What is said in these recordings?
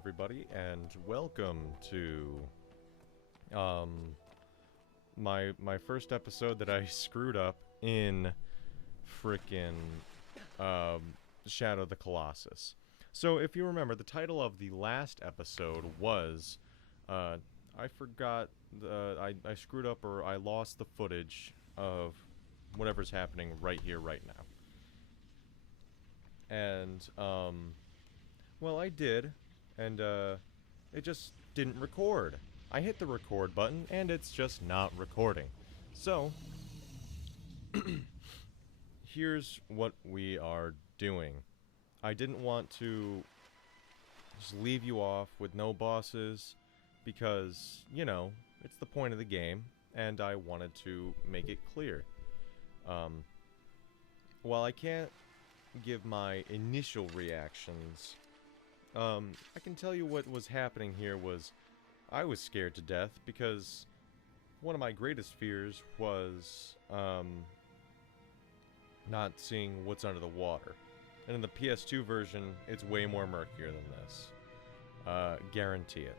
everybody, and welcome to my first episode that I screwed up in frickin' Shadow the Colossus. So if you remember, the title of the last episode was I forgot I screwed up, or I lost the footage of whatever's happening right here, right now. And well, I did, and it just didn't record. I hit the record button, and it's just not recording. So, here's what we are doing. I didn't want to just leave you off with no bosses, because, you know, it's the point of the game, and I wanted to make it clear. While I can't give my initial reactions, I can tell you what was happening here was I was scared to death because one of my greatest fears was not seeing what's under the water. And in the PS2 version, it's way more murkier than this. Guarantee it.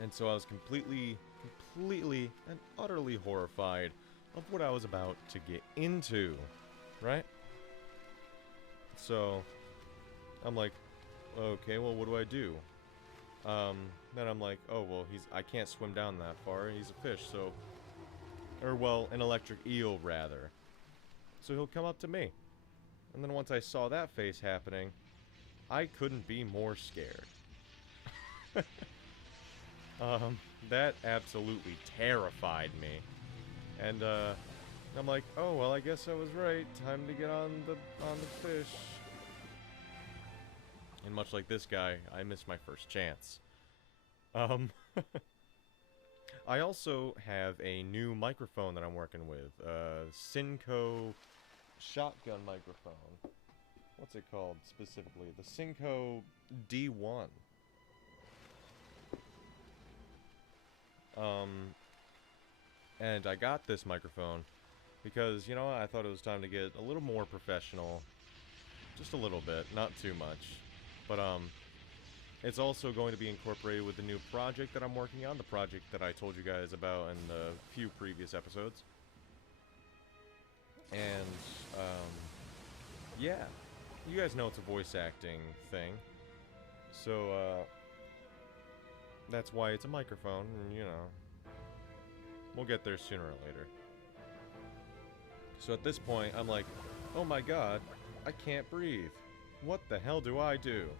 And so I was completely and utterly horrified of what I was about to get into, right? So, I'm like, okay, well, what do I do? Then I'm like, oh, well, I can't swim down that far, he's a fish, so, or, well, an electric eel, rather. So he'll come up to me. And then once I saw that face happening, I couldn't be more scared. That absolutely terrified me. And, I'm like, oh, well, I guess I was right. Time to get on the fish. And much like this guy, I missed my first chance. I also have a new microphone that I'm working with. Synco shotgun microphone. What's it called specifically? The Synco D1. And I got this microphone because, you know, I thought it was time to get a little more professional. Just a little bit, not too much. But, it's also going to be incorporated with the new project that I'm working on, the project that I told you guys about in the few previous episodes. And, yeah. You guys know it's a voice acting thing. So, that's why it's a microphone, and, you know, we'll get there sooner or later. So at this point, I'm like, oh my god, I can't breathe. What the hell do I do?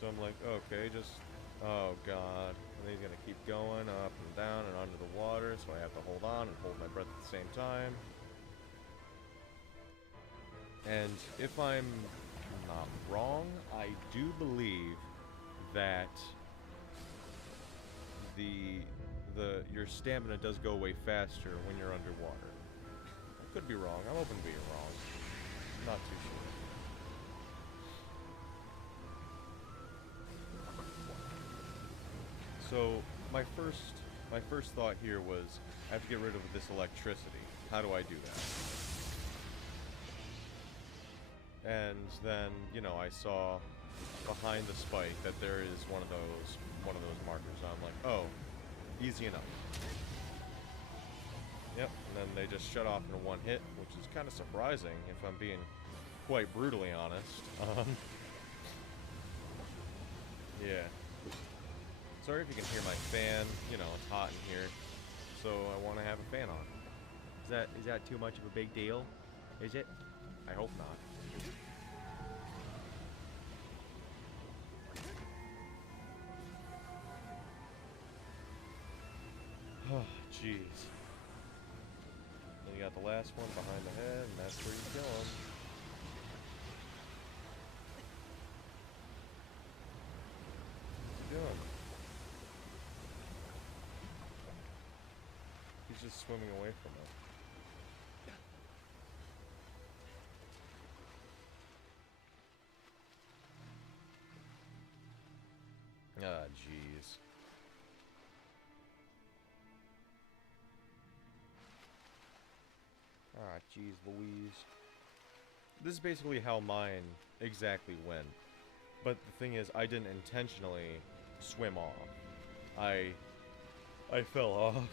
So I'm like, okay, just, oh god. And he's gonna keep going up and down and under the water, so I have to hold on and hold my breath at the same time. And if I'm not wrong, I do believe that your stamina does go away faster when you're underwater. I could be wrong. I'm open to being wrong. Not too sure. So my first thought here was I have to get rid of this electricity. How do I do that? And then, you know, I saw behind the spike that there is one of those markers. I'm like, oh, easy enough. Yep, and then they just shut off in one hit, which is kind of surprising, if I'm being quite brutally honest. Yeah. Sorry if you can hear my fan. You know, it's hot in here, so I want to have a fan on. Is that too much of a big deal? Is it? I hope not. Oh, jeez. Then you got the last one behind the head, and that's where you kill him. What's he doing? He's just swimming away from it. Ah, jeez. Ah, jeez Louise. this is basically how mine exactly went. But the thing is, I didn't intentionally swim off. I fell off.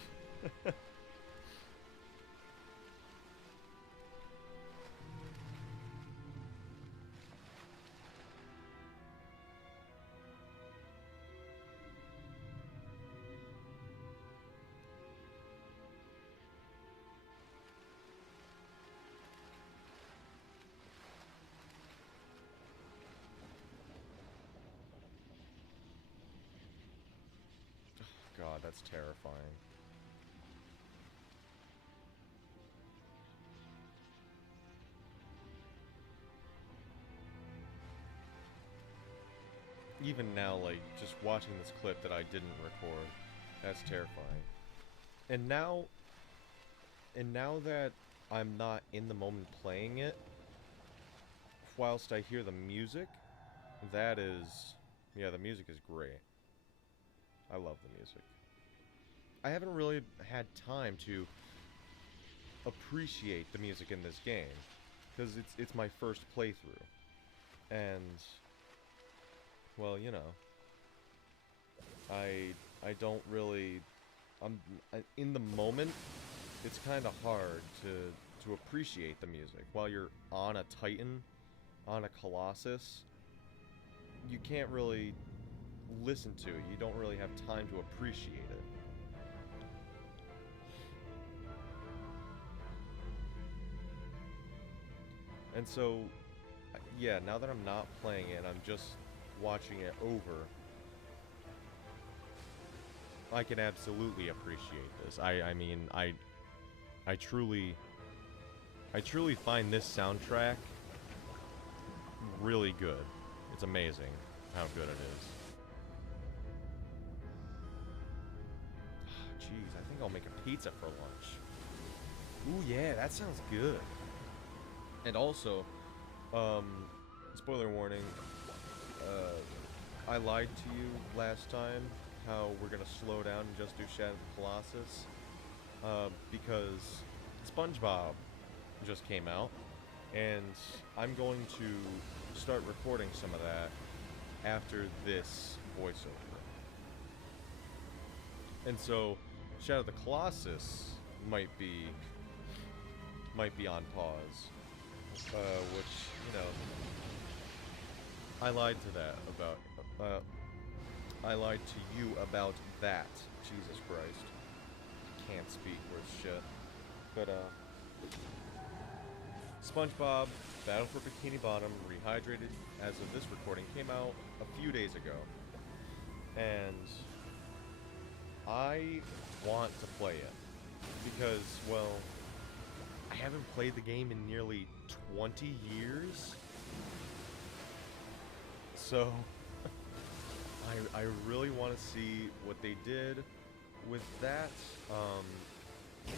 God, that's terrifying. Even now, like, just watching this clip that I didn't record, that's terrifying. And now, that I'm not in the moment playing it, whilst I hear the music, that is, yeah, the music is great. I love the music. I haven't really had time to appreciate the music in this game, because it's my first playthrough, and, well, you know, I don't really, in the moment, it's kind of hard to appreciate the music. While you're on a Titan, on a Colossus, you can't really listen to it. You don't really have time to appreciate it. And so, yeah, now that I'm not playing it, I'm just watching it over, I can absolutely appreciate this. I mean, I truly find this soundtrack really good. It's amazing how good it is. Jeez, I think I'll make a pizza for lunch. Ooh, yeah, that sounds good. And also, spoiler warning, I lied to you last time how we're gonna slow down and just do Shadow of the Colossus, because SpongeBob just came out, and I'm going to start recording some of that after this voiceover. And so, Shadow of the Colossus might be on pause, which, you know, I lied to that about, I lied to you about that. Jesus Christ. Can't speak worth shit. But, SpongeBob Battle for Bikini Bottom Rehydrated, as of this recording, came out a few days ago. And I want to play it. Because, well, I haven't played the game in nearly 20 years. So, I really want to see what they did with that.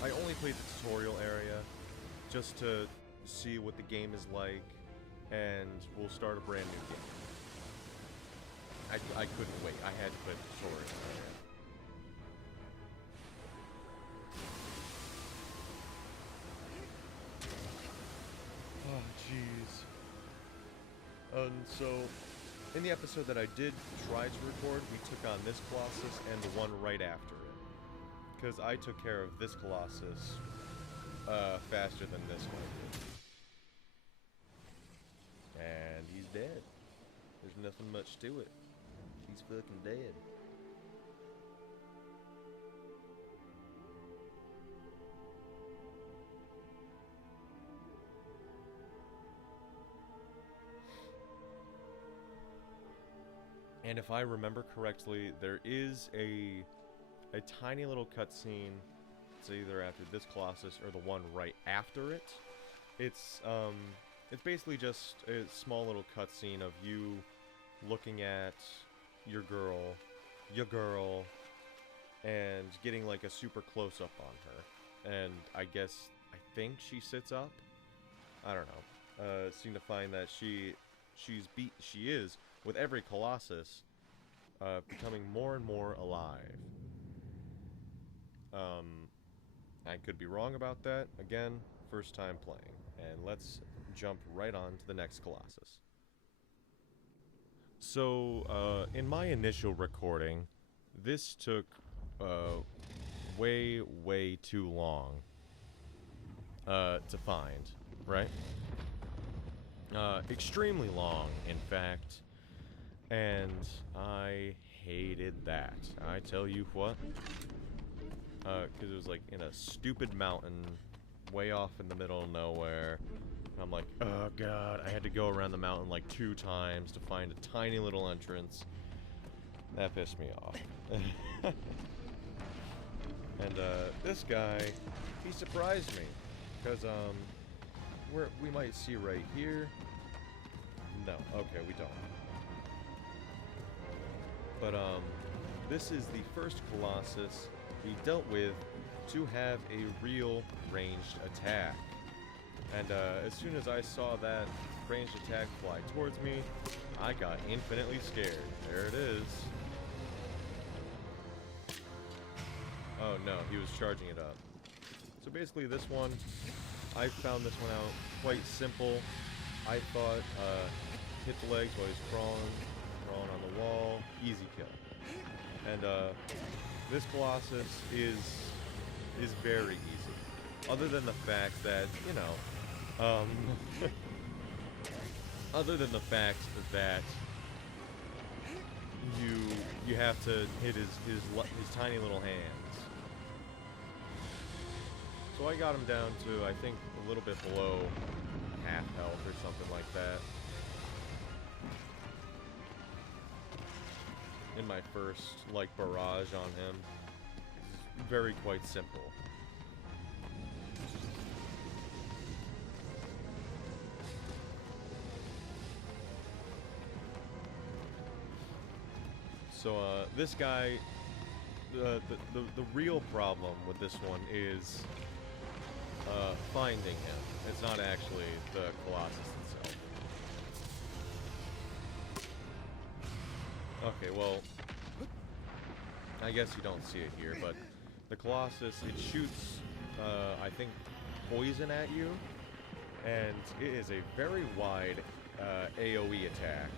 I only played the tutorial area just to see what the game is like, and we'll start a brand new game. I couldn't wait. I had to play the tutorial area. Oh, jeez. And so, in the episode that I did try to record, we took on this Colossus and the one right after it. Because I took care of this Colossus faster than this one did. And he's dead. There's nothing much to it. He's fucking dead. And if I remember correctly, there is a tiny little cutscene. It's either after this Colossus or the one right after it. It's basically just a small little cutscene of you looking at your girl, and getting like a super close up on her. And I think she sits up. I don't know. Seem to find that she is, with every Colossus, becoming more and more alive. I could be wrong about that. Again, first time playing. And let's jump right on to the next Colossus. So, in my initial recording, this took way too long to find, right? Extremely long, in fact, and I hated that. I tell you what, because it was like in a stupid mountain way off in the middle of nowhere. I'm like, oh god, I had to go around the mountain like 2 times to find a tiny little entrance. That pissed me off. And this guy, he surprised me, because we might see right here. No, okay, we don't. But this is the first Colossus we dealt with to have a real ranged attack. And as soon as I saw that ranged attack fly towards me, I got infinitely scared. There it is. Oh no, he was charging it up. So basically this one, I found this one out quite simple. I thought, hit the legs while he's crawling on the wall, easy kill. And this Colossus is very easy. Other than the fact that, you know, other than the fact that you have to hit his tiny little hands. So I got him down to, I think, a little bit below half health or something like that. In my first, like, barrage on him. It's very quite simple. So, this guy, the real problem with this one is finding him. It's not actually the Colossus itself. Okay, well, I guess you don't see it here, but the Colossus, it shoots, I think, poison at you, and it is a very wide AoE attack.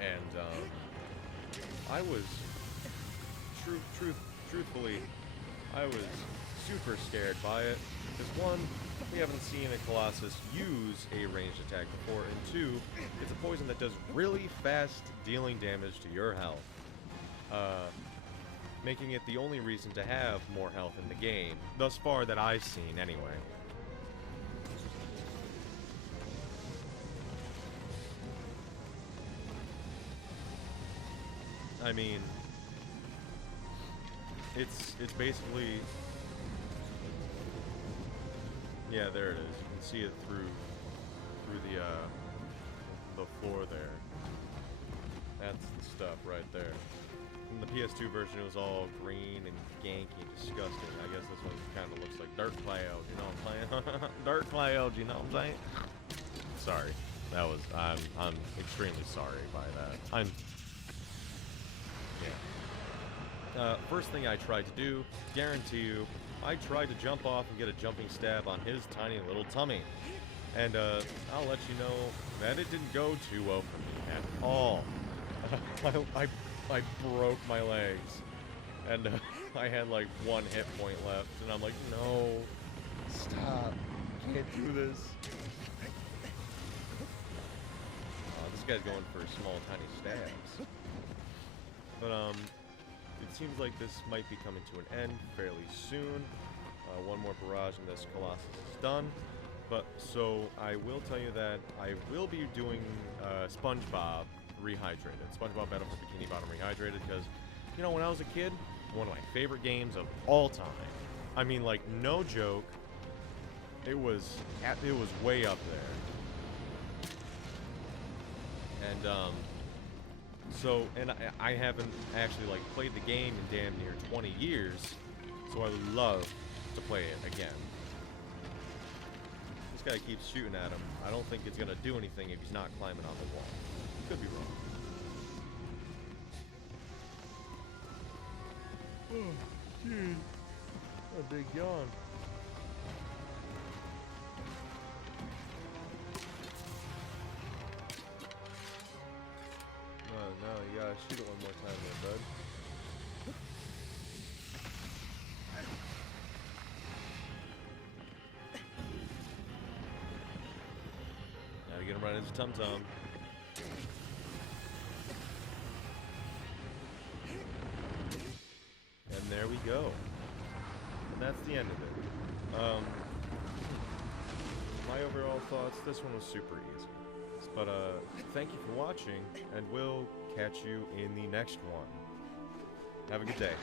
And I was, truthfully, I was super scared by it, because one, we haven't seen a Colossus use a ranged attack before, and two, it's a poison that does really fast dealing damage to your health, making it the only reason to have more health in the game, thus far that I've seen anyway. I mean, it's basically, yeah, there it is. You can see it through the floor there. That's the stuff right there. In the PS2 version, it was all green and ganky and disgusting. I guess this one kind of looks like dirt clouds. You know what I'm saying? Dirt clouds. You know what I'm saying? Sorry, that was I'm extremely sorry by that. Yeah. First thing I tried to do, guarantee you, I tried to jump off and get a jumping stab on his tiny little tummy. And I'll let you know that it didn't go too well for me at all. I broke my legs. And I had like 1 hit point left. And I'm like, no, stop, can't do this. This guy's going for small, tiny stabs. But it seems like this might be coming to an end fairly soon. One more barrage and this Colossus is done. But so I will tell you that I will be doing SpongeBob Rehydrated. SpongeBob Battle for Bikini Bottom Rehydrated, because, you know, when I was a kid, one of my favorite games of all time. I mean, like, no joke. It was way up there. And so, and I haven't actually, like, played the game in damn near 20 years, so I would love to play it again. This guy keeps shooting at him. I don't think it's gonna do anything if he's not climbing on the wall. Could be wrong. Oh, gee. A big yawn. shoot it one more time there, bud. Gotta get him right into Tum Tum. And there we go. And that's the end of it. My overall thoughts, this one was super easy. But thank you for watching, and we'll catch you in the next one. Have a good day.